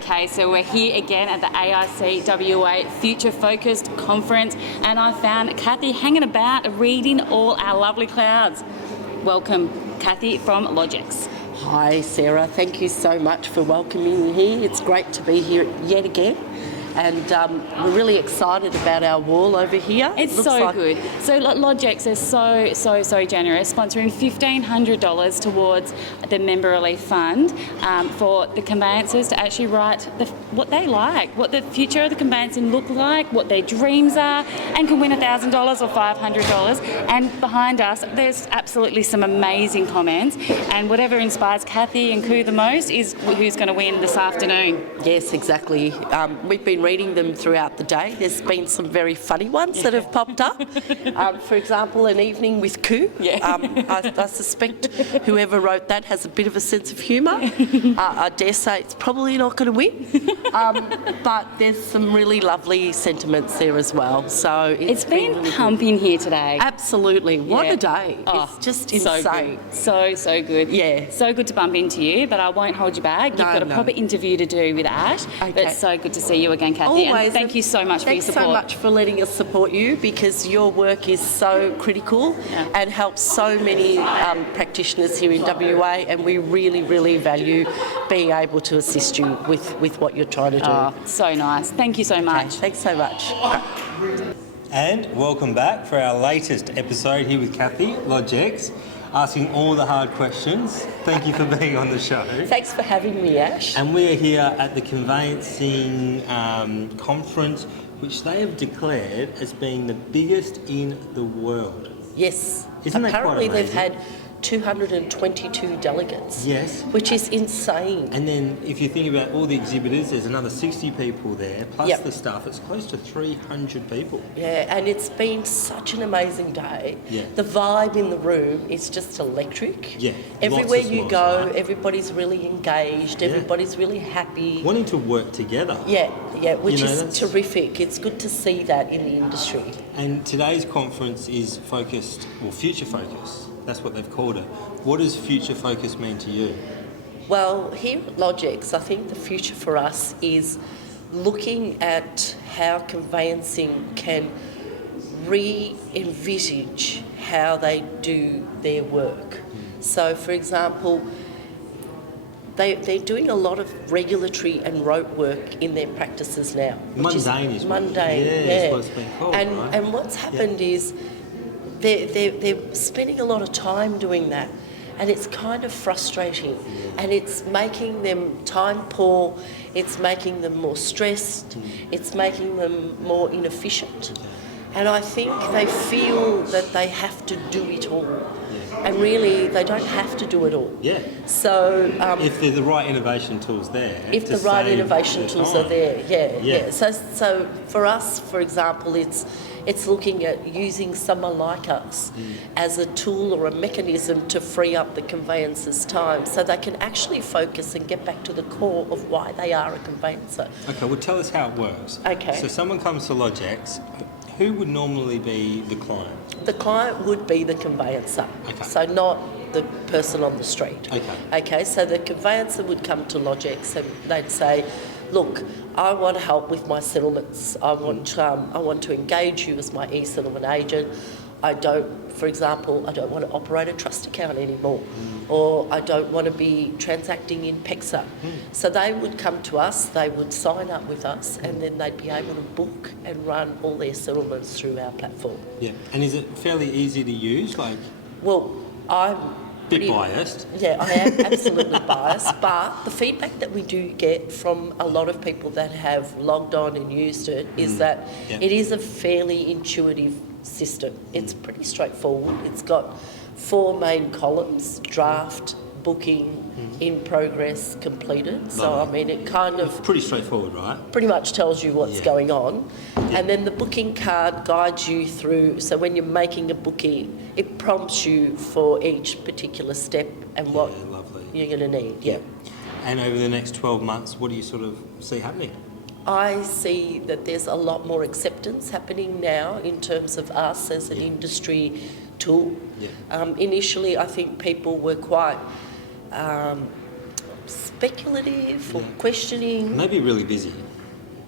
Okay, so we're here again at the AICWA Future Focused Conference, and I found Kathy hanging about reading all our lovely clouds. Welcome, Kathy from LodgeX. Hi Sarah, thank you so much for welcoming me here. It's great to be here yet again. And we're really excited about our wall over here. It's so good. So LodgeX is so generous, sponsoring $1,500 towards the Member Relief Fund for the conveyancers to actually write what they like, what the future of the conveyancing look like, what their dreams are, and can win $1,000 or $500. And behind us, there's absolutely some amazing comments. And whatever inspires Kathy and Koo the most is who's going to win this afternoon. Yes, exactly. We've been reading them throughout the day. There's been some very funny ones that have popped up. For example, An Evening with Koo. I suspect whoever wrote that has a bit of a sense of humour. I dare say it's probably not going to win. But there's some really lovely sentiments there as well. So it's been really pumping here today. Absolutely. What a day. It's just insane. So good. Yeah. So good to bump into you, but I won't hold you back. You've got a proper interview to do with Ash. Okay. But it's so good to see you again, Kathy. Always. And thank you so much for your support. Thanks so much for letting us support you, because your work is so critical and helps so many practitioners here in WA, and we really value being able to assist you with what you're trying to do. Oh, so nice. Thank you so much. Okay, thanks so much. And welcome back for our latest episode here with Kathy, LodgeX, asking all the hard questions. Thank you for being on the show. Thanks for having me, Ash. And we are here at the Conveyancing Conference, which they have declared as being the biggest in the world. Yes. Isn't that quite Apparently amazing? they've had 222 delegates. Yes. Which is insane. And then if you think about all the exhibitors, there's another 60 people there, plus the staff. It's close to 300 people. Yeah, and it's been such an amazing day. Yeah. The vibe in the room is just electric. Yeah. Everywhere Lots of you smiles, go, right? everybody's really engaged, everybody's really happy. Wanting to work together. Yeah, which is that's terrific. It's good to see that in the industry. And today's conference is future focus. That's what they've called it. What does future focus mean to you? Well, here at LodgeX, I think the future for us is looking at how conveyancing can re-envisage how they do their work. So, for example, they're doing a lot of regulatory and rote work in their practices now. Mundane is what's been called, right? And what's happened is they're spending a lot of time doing that, and it's kind of frustrating, and it's making them time poor, it's making them more stressed, it's making them more inefficient. And I think they feel that they have to do it all. And really, they don't have to do it all. Yeah. So if there's the right innovation tools there. If the right innovation tools are there, So for us, for example, it's looking at using someone like us as a tool or a mechanism to free up the conveyancer's time so they can actually focus and get back to the core of why they are a conveyancer. Okay, well tell us how it works. Okay. So someone comes to LodgeX, who would normally be the client? The client would be the conveyancer, so not the person on the street. Okay, so the conveyancer would come to LodgeX and they'd say, look, I want help with my settlements. I want to engage you as my e-settlement agent. For example, I don't want to operate a trust account anymore, or I don't want to be transacting in PEXA. So they would come to us, they would sign up with us, and then they'd be able to book and run all their settlements through our platform. Yeah, and is it fairly easy to use? Well, I'm bit biased. Yeah, I am absolutely biased, but the feedback that we do get from a lot of people that have logged on and used it is that it is a fairly intuitive system. It's pretty straightforward. It's got 4 main columns: draft, booking, in progress, completed. So, I mean, it kind of... It's pretty straightforward, right? Pretty much tells you what's going on. And then the booking card guides you through. So when you're making a booking, it prompts you for each particular step and what you're going to need. Yeah. And over the next 12 months, what do you sort of see happening? I see that there's a lot more acceptance happening now in terms of us as an industry tool. Initially, I think people were quite speculative or questioning. Maybe really busy.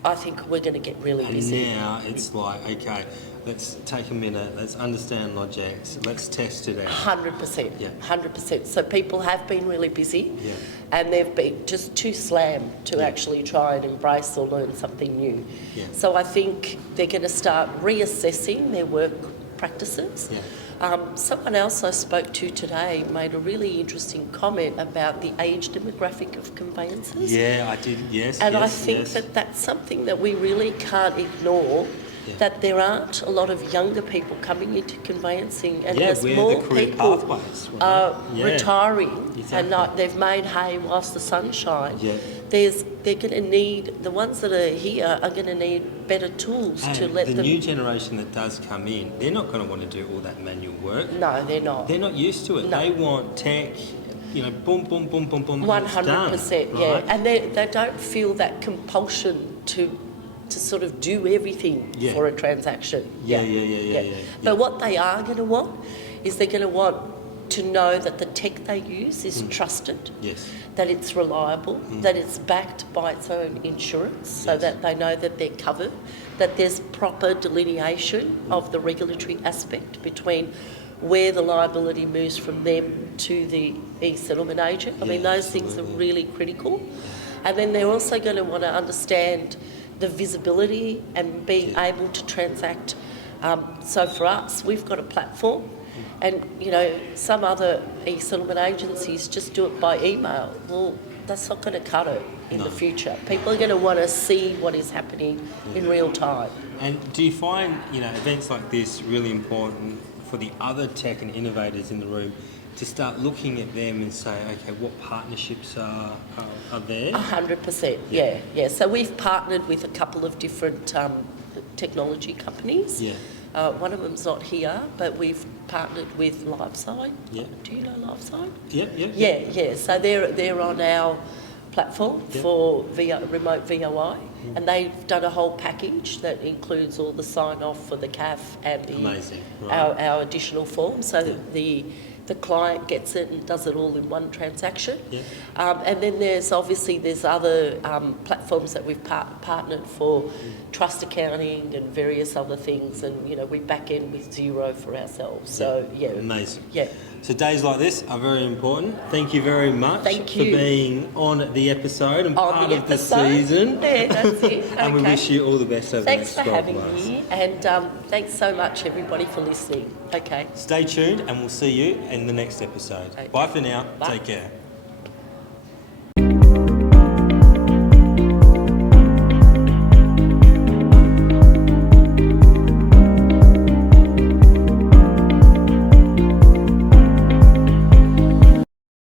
I think we're going to get really busy. And now it's like, okay, let's take a minute, let's understand LodgeX, let's test it out. 100%. Yeah. 100%. So people have been really busy, Yeah. and they've been just too slammed to Yeah. actually try and embrace or learn something new. Yeah. So I think they're going to start reassessing their work practices. Yeah. Someone else I spoke to today made a really interesting comment about the age demographic of conveyancers. Yeah, I did, yes. And yes, I think yes. that that's something that we really can't ignore, Yeah. that there aren't a lot of younger people coming into conveyancing, and Yeah, there's we're more the career people pathways, right? are Yeah. retiring Exactly. and like they've made hay whilst the sun shines. Yeah. They're going to need, the ones that are here are going to need better tools to And let the them... new generation that does come in, they're not going to want to do all that manual work. No, they're not. They're not used to it. No. They want tech, boom, boom, boom, boom, boom. 100%, yeah. Right? And they don't feel that compulsion to sort of do everything Yeah. for a transaction. Yeah. But what they are going to want is they're going to want to know that the tech they use is trusted, Yes. that it's reliable, that it's backed by its own insurance, so Yes. that they know that they're covered, that there's proper delineation of the regulatory aspect between where the liability moves from them to the e-settlement agent. I mean, Yeah, those things are absolutely. really critical. And then they're also going to want to understand the visibility and being able to transact. So for us, we've got a platform, and some other e-settlement agencies just do it by email. Well, that's not going to cut it in the future. People are going to want to see what is happening in real time. And do you find, events like this really important for the other tech and innovators in the room to start looking at them and say, okay, what partnerships are there? 100%, yeah. So we've partnered with a couple of different technology companies. Yeah. One of them's not here, but we've partnered with Liveside. Yeah. Do you know Liveside? Yep. Yeah. So they're on our platform for remote VOI, and they've done a whole package that includes all the sign-off for the CAF and Amazing. Right. our additional form, so that the client gets it and does it all in one transaction. Yeah. And then there's other platforms that we've partnered for trust accounting and various other things, and we back end with Xero for ourselves. So Amazing. Yeah. So days like this are very important. Thank you very much Thank for you. being on the episode and On part the of the episode. season. Yeah, that's it. And we Okay. wish you all the best over Thanks the for next 12 having months. me, and thanks so much everybody for listening. Okay. Stay tuned and we'll see you in the next episode. Okay. Bye for now. Bye. Take care.